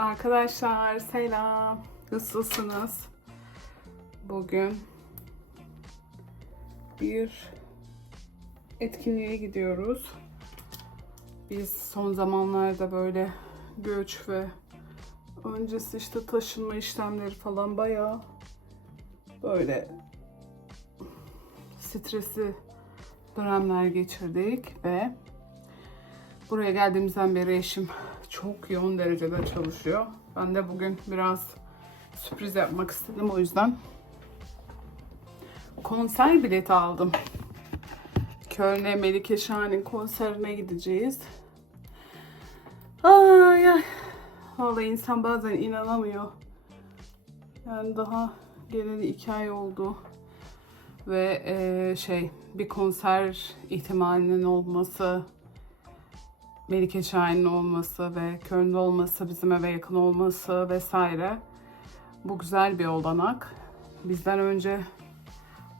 Arkadaşlar selam. Nasılsınız? Bugün bir etkinliğe gidiyoruz. Biz son zamanlarda böyle göç ve öncesi işte taşınma işlemleri falan bayağı böyle stresli dönemler geçirdik ve buraya geldiğimizden beri eşim çok yoğun derecede çalışıyor. Ben de bugün biraz sürpriz yapmak istedim o yüzden konser bileti aldım. Köln'e Melike Şahin'in konserine gideceğiz. Ay ay. Vallahi insan bazen inanamıyor. Yani daha geleli iki ay oldu. Ve eee, şey bir konser ihtimalinin olması, Melike Şahin'in olması ve Köln'de olması, bizim eve yakın olması vesaire. Bu güzel bir olanak. Bizden önce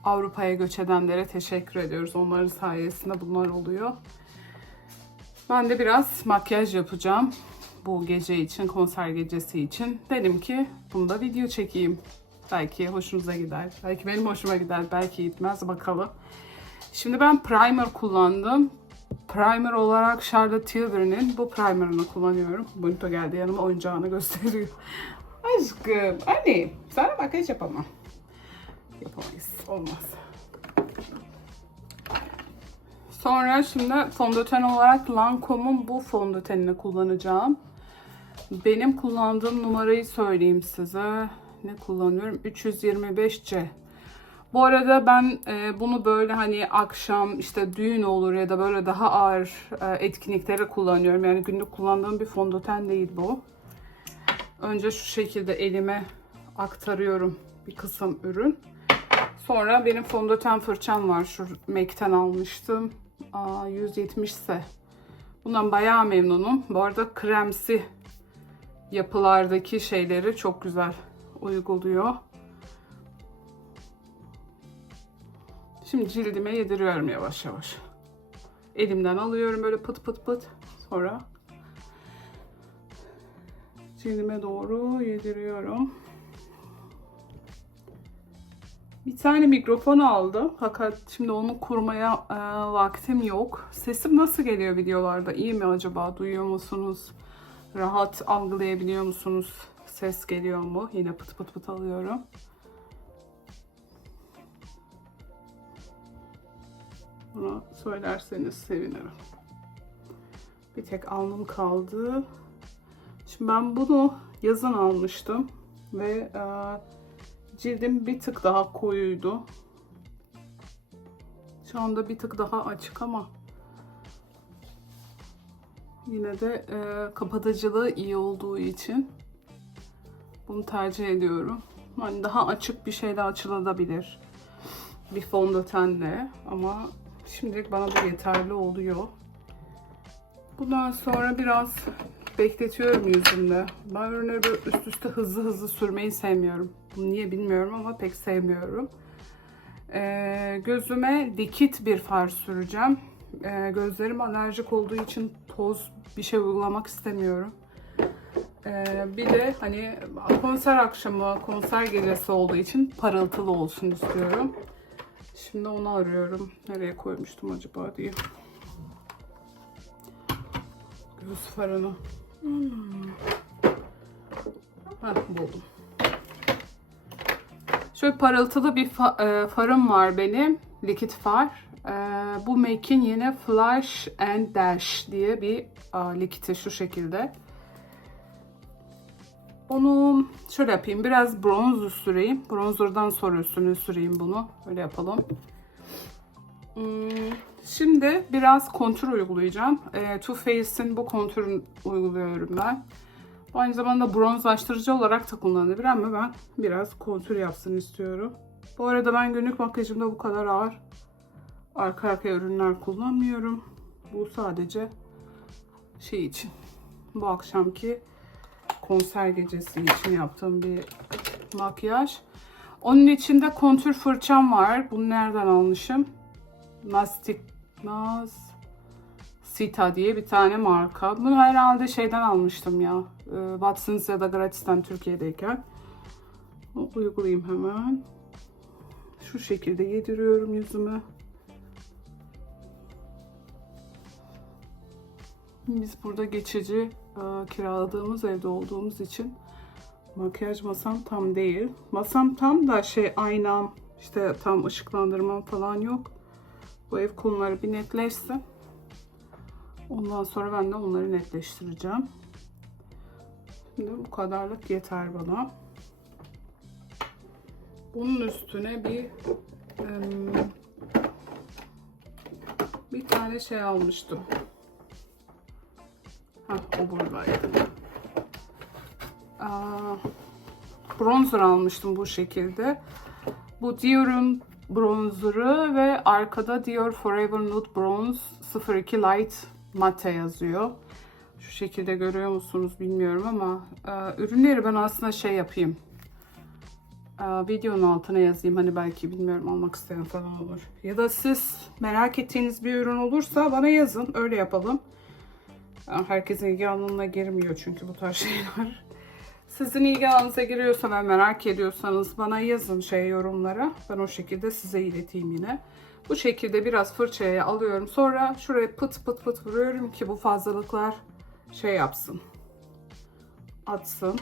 Avrupa'ya göç edenlere teşekkür ediyoruz. Onların sayesinde bunlar oluyor. Ben de biraz makyaj yapacağım bu gece için, konser gecesi için. Dedim ki bunu da video çekeyim. Belki hoşunuza gider. Belki benim hoşuma gider. Belki gitmez. Bakalım. Şimdi ben primer kullandım. Primer olarak Charlotte Tilbury'nin bu primerını kullanıyorum. Bonito geldi yanıma oyuncağını gösteriyor. Aşkım, anne sana makyaj yapamam. Yapamayız, olmaz. Sonra şimdi fondöten olarak Lancome'un bu fondötenini kullanacağım. Benim kullandığım numarayı söyleyeyim size. Ne kullanıyorum? 325C. Bu arada ben e, bunu böyle hani akşam işte düğün olur ya da böyle daha ağır e, etkinliklere kullanıyorum. Yani günlük kullandığım bir fondöten değil bu. Önce şu şekilde elime aktarıyorum bir kısım ürün. Sonra benim fondöten fırçam var. Şu MAC'ten almıştım. Aa, 170 ise. Bundan bayağı memnunum. Bu arada kremsi yapılardaki şeyleri çok güzel uyguluyor. Şimdi cildime yediriyorum yavaş yavaş. Elimden alıyorum böyle pıt pıt pıt. Sonra cildime doğru yediriyorum. Bir tane mikrofon aldım. Fakat şimdi onu kurmaya e, vaktim yok. Sesim nasıl geliyor videolarda? İyi mi acaba? Duyuyor musunuz? Rahat algılayabiliyor musunuz? Ses geliyor mu? Yine pıt pıt pıt alıyorum. Bunu söylerseniz sevinirim. Bir tek alnım kaldı. Şimdi ben bunu yazın almıştım ve e, cildim bir tık daha koyuydu. Şu anda bir tık daha açık ama yine de e, kapatıcılığı iyi olduğu için bunu tercih ediyorum. Hani daha açık bir şeyle açılabilir. Bir fondötenle ama şimdilik bana bu yeterli oluyor. Bundan sonra biraz bekletiyorum yüzümde. Ben ürünleri üst üste hızlı hızlı sürmeyi sevmiyorum. Bunu niye bilmiyorum ama pek sevmiyorum. Ee, gözüme dikit bir far süreceğim. Ee, gözlerim alerjik olduğu için toz bir şey uygulamak istemiyorum. Ee, bir de hani konser akşamı, konser gecesi olduğu için parıltılı olsun istiyorum. Şimdi onu arıyorum. Nereye koymuştum acaba diye. Göz farını. Hmm. Heh, buldum. Şöyle parıltılı bir fa- e, farım var benim. Likit far. E, bu Make'in yine Flash and Dash diye bir a, likiti şu şekilde. Onu şöyle yapayım. Biraz bronzer süreyim. Bronzer'dan sonra üstüne süreyim bunu. Öyle yapalım. Hmm, Şimdi biraz kontür uygulayacağım. E, Too Faced'in bu kontürünü uyguluyorum ben. Aynı zamanda bronzlaştırıcı olarak da kullanılabilir ama ben biraz kontür yapsın istiyorum. Bu arada ben günlük makyajımda bu kadar ağır arka arkaya ürünler kullanmıyorum. Bu sadece şey için. Bu akşamki konser gecesi için yaptığım bir makyaj. Onun içinde kontür fırçam var. Bunu nereden almışım? Nastik Naz Sita diye bir tane marka. Bunu herhalde şeyden almıştım ya. e, Watsons ya da Gratis'ten Türkiye'deyken. Uygulayayım hemen. Şu şekilde yediriyorum yüzüme. Biz burada geçici e, kiraladığımız evde olduğumuz için makyaj masam tam değil. Masam tam da şey aynam işte tam ışıklandırmam falan yok. Bu ev konuları bir netleşsin. Ondan sonra ben de onları netleştireceğim. Şimdi bu kadarlık yeter bana. Bunun üstüne bir bir tane şey almıştım. Hah, o buradaydı. Aa, bronzer almıştım bu şekilde. Bu Dior'un bronzerı ve arkada Dior Forever Nude Bronze 02 Light Matte yazıyor. Şu şekilde görüyor musunuz bilmiyorum ama e, ürünleri ben aslında şey yapayım. E, videonun altına yazayım hani belki bilmiyorum almak isteyen falan olur. Ya da siz merak ettiğiniz bir ürün olursa bana yazın öyle yapalım. Herkesin ilgi alanına girmiyor çünkü bu tarz şeyler. Sizin ilgi alanınıza giriyorsa ve merak ediyorsanız bana yazın şey yorumlara. Ben o şekilde size ileteyim yine. Bu şekilde biraz fırçaya alıyorum. Sonra şuraya pıt pıt pıt vuruyorum ki bu fazlalıklar şey yapsın. Atsın.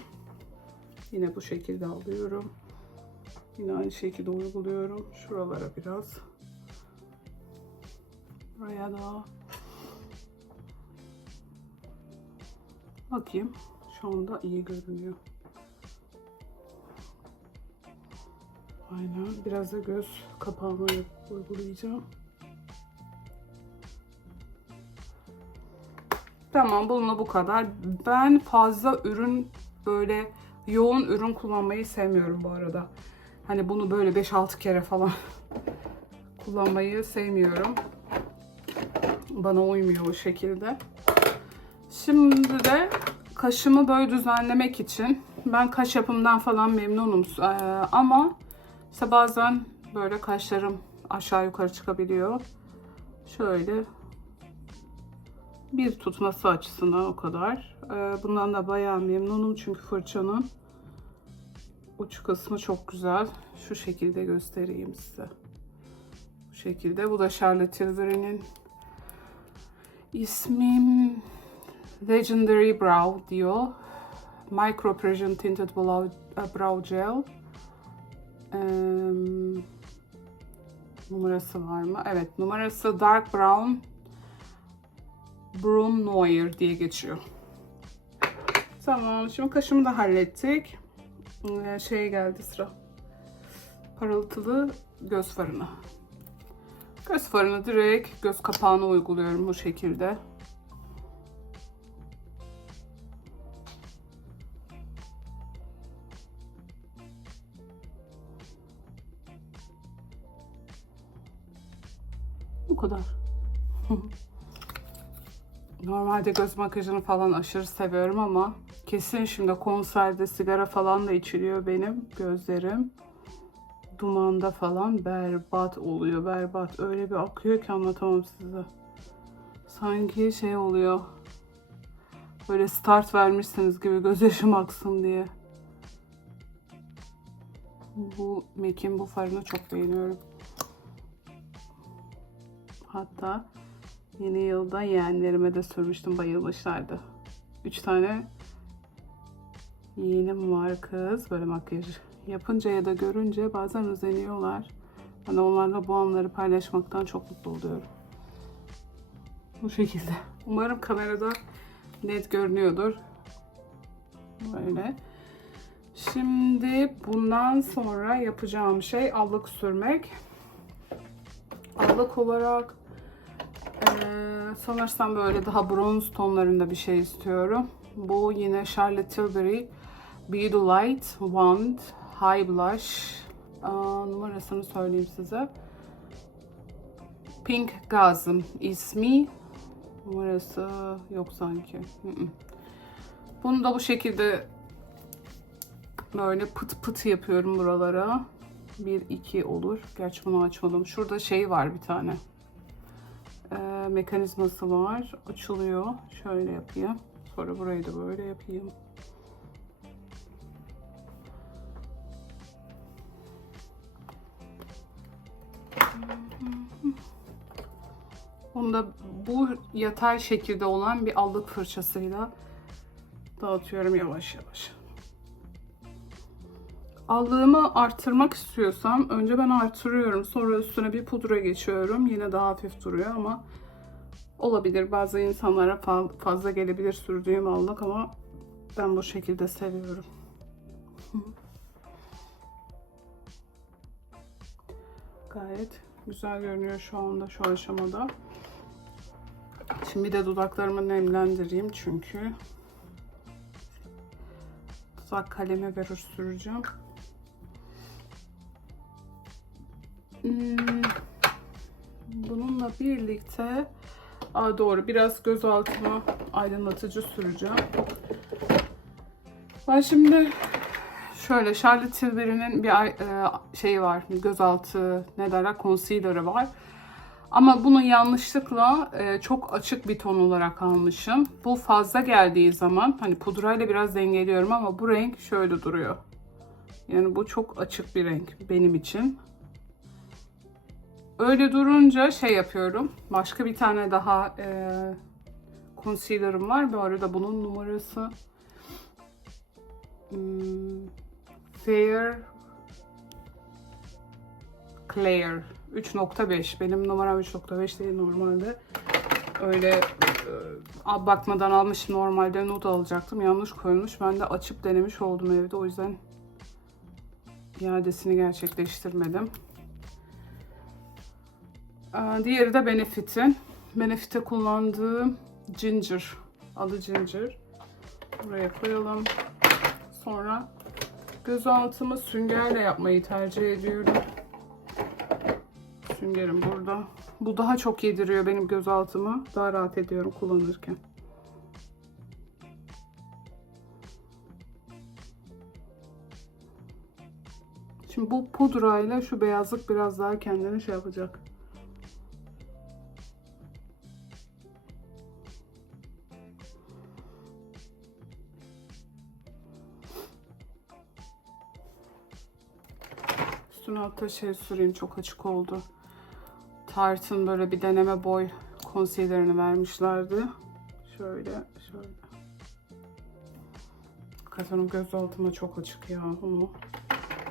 Yine bu şekilde alıyorum. Yine aynı şekilde uyguluyorum. Şuralara biraz. Buraya da. Bakayım. Şu anda iyi görünüyor. Aynen. Biraz da göz kapağıma uygulayacağım. Tamam bununla bu kadar. Ben fazla ürün böyle yoğun ürün kullanmayı sevmiyorum bu arada. Hani bunu böyle 5-6 kere falan kullanmayı sevmiyorum. Bana uymuyor o şekilde. Şimdi de kaşımı böyle düzenlemek için ben kaş yapımdan falan memnunum Ee, ama işte bazen böyle kaşlarım aşağı yukarı çıkabiliyor. Şöyle bir tutması açısından o kadar. Ee, bundan da bayağı memnunum çünkü fırçanın uç kısmı çok güzel. Şu şekilde göstereyim size. Bu şekilde. Bu da Charlotte Tilbury'nin ismim Legendary Brow diyor. Micro Precision Tinted Brow, brow Gel. Ee, numarası var mı? Evet numarası Dark Brown Brun Noir diye geçiyor. Tamam şimdi kaşımı da hallettik. Ee, şeye geldi sıra. Parıltılı göz farını. Göz farını direkt göz kapağına uyguluyorum bu şekilde. Normalde göz makyajını falan aşırı seviyorum ama kesin şimdi konserde sigara falan da içiliyor benim gözlerim. Dumanda falan berbat oluyor berbat. Öyle bir akıyor ki anlatamam size. Sanki şey oluyor. Böyle start vermişsiniz gibi gözyaşım aksın diye. Bu Mac'in bu farını çok beğeniyorum. Hatta yeni yılda yeğenlerime de sürmüştüm. Bayılmışlardı. Üç tane yeğenim var kız. Böyle makyaj yapınca ya da görünce bazen özeniyorlar. Ben de onlarla bu anları paylaşmaktan çok mutlu oluyorum. Bu şekilde. Umarım kamerada net görünüyordur. Böyle. Şimdi bundan sonra yapacağım şey allık sürmek. Allık olarak sanırsam böyle daha bronz tonlarında bir şey istiyorum. Bu yine Charlotte Tilbury Beauty Light Wand High Blush. Aa, numarasını söyleyeyim size. Pink Gazım ismi. Numarası yok sanki. Bunu da bu şekilde böyle pıt pıt yapıyorum buralara. Bir iki olur. Gerçi bunu açmadım. Şurada şey var bir tane e, mekanizması var. Açılıyor. Şöyle yapayım. Sonra burayı da böyle yapayım. Onu da bu yatay şekilde olan bir allık fırçasıyla dağıtıyorum yavaş yavaş. Allığımı arttırmak istiyorsam önce ben artırıyorum. Sonra üstüne bir pudra geçiyorum. Yine daha hafif duruyor ama olabilir. Bazı insanlara fa- fazla gelebilir sürdüğüm allık ama ben bu şekilde seviyorum. Gayet güzel görünüyor şu anda şu aşamada. Şimdi bir de dudaklarımı nemlendireyim çünkü dudak kalemi ve süreceğim. Bununla birlikte Aa, doğru biraz göz altıma aydınlatıcı süreceğim. Ben şimdi şöyle Charlotte Tilbury'nin bir e, şeyi var. Gözaltı ne derler concealer'ı var. Ama bunu yanlışlıkla e, çok açık bir ton olarak almışım. Bu fazla geldiği zaman hani pudrayla biraz dengeliyorum ama bu renk şöyle duruyor. Yani bu çok açık bir renk benim için. Öyle durunca şey yapıyorum. Başka bir tane daha e, concealer'ım var. Bu arada bunun numarası hmm, Fair Claire 3.5. Benim numaram 3.5 değil normalde. Öyle e, bakmadan almışım. Normalde nude alacaktım. Yanlış koyulmuş. Ben de açıp denemiş oldum evde. O yüzden iadesini gerçekleştirmedim. Diğeri de Benefit'in. Benefit'te kullandığım Ginger. Adı Ginger. Buraya koyalım. Sonra göz altımı süngerle yapmayı tercih ediyorum. Süngerim burada. Bu daha çok yediriyor benim göz altımı. Daha rahat ediyorum kullanırken. Şimdi bu pudrayla şu beyazlık biraz daha kendini şey yapacak. Altta şey süreyim çok açık oldu. Tarte'ın böyle bir deneme boy concealer'ını vermişlerdi. Şöyle şöyle. Hakikaten o göz altıma çok açık ya. Onu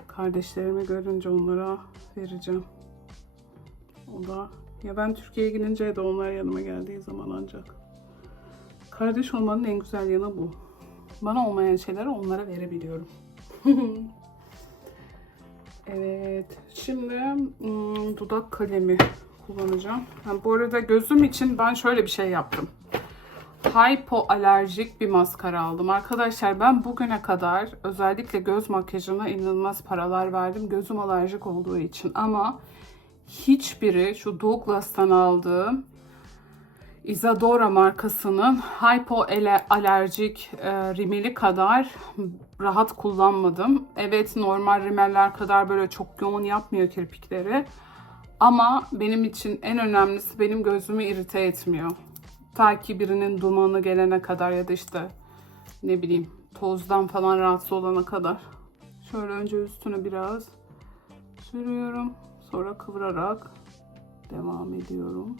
kardeşlerimi görünce onlara vereceğim. O da ya ben Türkiye'ye gidince de onlar yanıma geldiği zaman ancak. Kardeş olmanın en güzel yanı bu. Bana olmayan şeyleri onlara verebiliyorum. Evet, şimdi hmm, dudak kalemi kullanacağım. Yani bu arada gözüm için ben şöyle bir şey yaptım. Hypoalerjik bir maskara aldım. Arkadaşlar ben bugüne kadar özellikle göz makyajına inanılmaz paralar verdim. Gözüm alerjik olduğu için ama hiçbiri şu Douglas'tan aldığım Isadora markasının hypoalerjik e, rimeli kadar rahat kullanmadım. Evet normal rimeller kadar böyle çok yoğun yapmıyor kirpikleri. Ama benim için en önemlisi benim gözümü irite etmiyor. Ta ki birinin dumanı gelene kadar ya da işte ne bileyim tozdan falan rahatsız olana kadar. Şöyle önce üstüne biraz sürüyorum. Sonra kıvırarak devam ediyorum.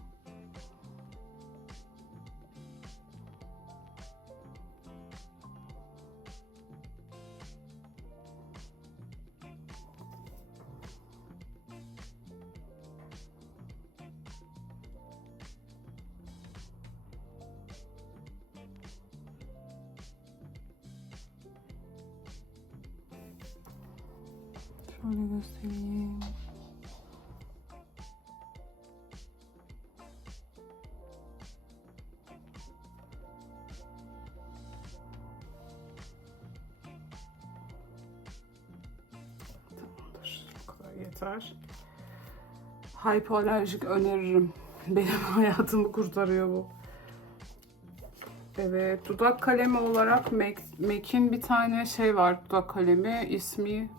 Şöyle göstereyim. Tamamdır. Bu kadar yeter. Hypoalerjik öneririm. Benim hayatımı kurtarıyor bu. Evet, dudak kalemi olarak MAC, MAC'in bir tane şey var dudak kalemi. ismi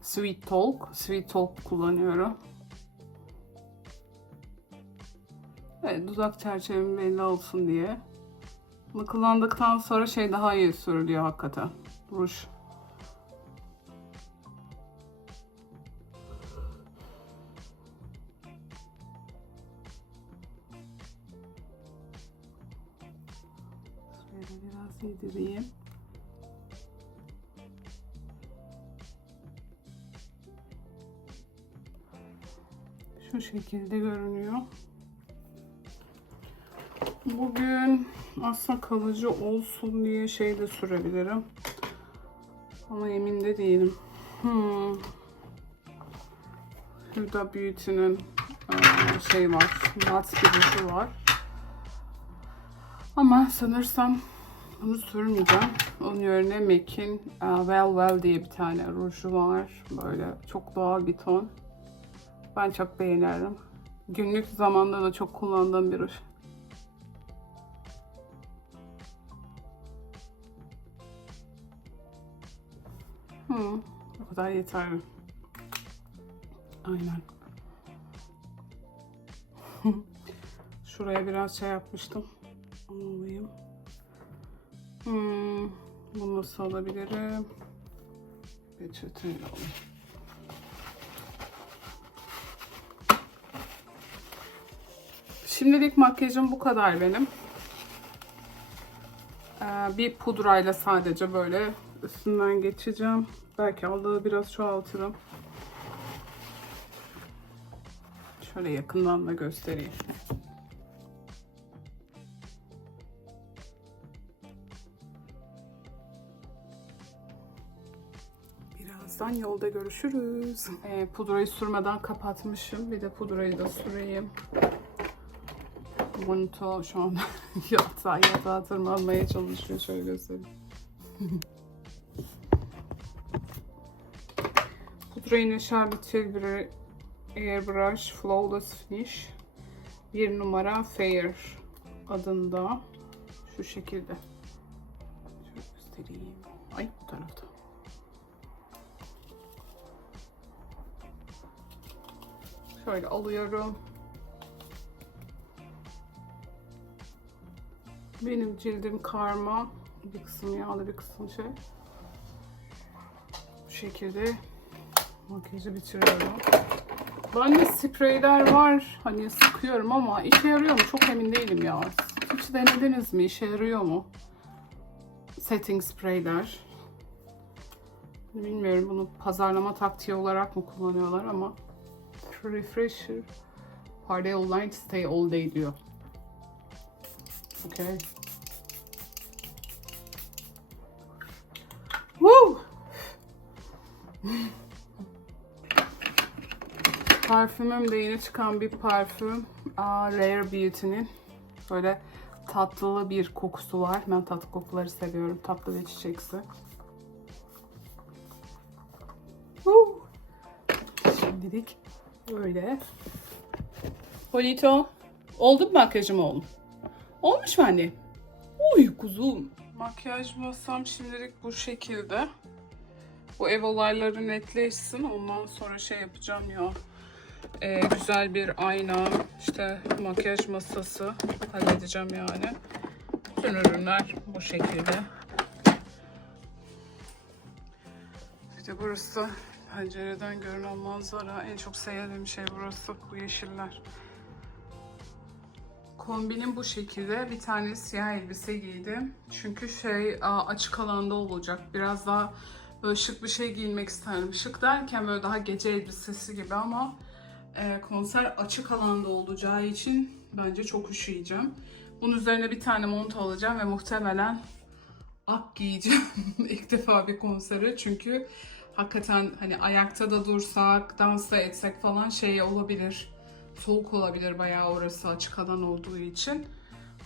Sweet Talk. Sweet Talk kullanıyorum. Evet, dudak çerçevem belli olsun diye. Bunu kullandıktan sonra şey daha iyi sürülüyor hakikaten. Ruj. Şekilde görünüyor. Bugün aslında kalıcı olsun diye şey de sürebilirim. Ama emin de değilim. Hmm. Huda Beauty'nin eee, şey var, mat bir var. Ama sanırsam bunu sürmeyeceğim. Onun yerine MAC'in eee, Well Well diye bir tane ruju var. Böyle çok doğal bir ton. Ben çok beğenirim. Günlük zamanda da çok kullandığım bir ruj. Hmm, o kadar yeterli. Aynen. Şuraya biraz şey yapmıştım. Onu alayım. Hmm, bunu nasıl alabilirim? Peçeteyle alayım. Şimdilik makyajım bu kadar benim. Ee, bir pudrayla sadece böyle üstünden geçeceğim. Belki aldığı biraz çoğaltırım. Şöyle yakından da göstereyim. Birazdan yolda görüşürüz. Ee, pudrayı sürmeden kapatmışım. Bir de pudrayı da süreyim. Bonito şu an yatağa, yatağa tırmanmaya çalışıyor. Şöyle göstereyim. Pudra yine Charlotte Tilbury Airbrush Flawless Finish. Bir numara Fair adında. Şu şekilde. Şöyle göstereyim. Ay bu tarafta. Şöyle alıyorum. Benim cildim karma. Bir kısım yağlı bir kısım şey. Bu şekilde makyajı bitiriyorum. Bende spreyler var. Hani sıkıyorum ama işe yarıyor mu? Çok emin değilim ya. Hiç denediniz mi? İşe yarıyor mu? Setting spreyler. Bilmiyorum bunu pazarlama taktiği olarak mı kullanıyorlar ama Refresher Party all stay all day diyor. Okay. Woo! Parfümüm de yeni çıkan bir parfüm. Aa, Rare Beauty'nin. Böyle tatlı bir kokusu var. Ben tatlı kokuları seviyorum. Tatlı ve çiçeksi. Woo! Şimdilik öyle. Polito. Oldu mu makyajım oğlum? Olmuş mu anne? Uy kuzum. Makyaj masam şimdilik bu şekilde. Bu ev olayları netleşsin. Ondan sonra şey yapacağım ya. Ee, güzel bir ayna, işte makyaj masası halledeceğim yani. Bütün ürünler bu şekilde. De burası pencereden görünen manzara. En çok sevdiğim şey burası. Bu yeşiller. Kombinim bu şekilde. Bir tane siyah elbise giydim. Çünkü şey açık alanda olacak. Biraz daha böyle şık bir şey giyinmek isterdim. Şık derken böyle daha gece elbisesi gibi ama e, konser açık alanda olacağı için bence çok üşüyeceğim. Bunun üzerine bir tane mont alacağım ve muhtemelen ak giyeceğim ilk defa bir konsere. Çünkü hakikaten hani ayakta da dursak, dans da etsek falan şey olabilir. Soğuk olabilir bayağı orası açık alan olduğu için.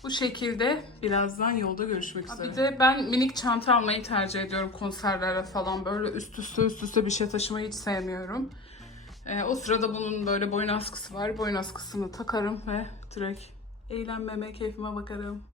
Bu şekilde birazdan yolda görüşmek üzere. Bir de ben minik çanta almayı tercih ediyorum konserlere falan. Böyle üst üste üst üste bir şey taşımayı hiç sevmiyorum. Ee, o sırada bunun böyle boyun askısı var. Boyun askısını takarım ve direkt eğlenmeme, keyfime bakarım.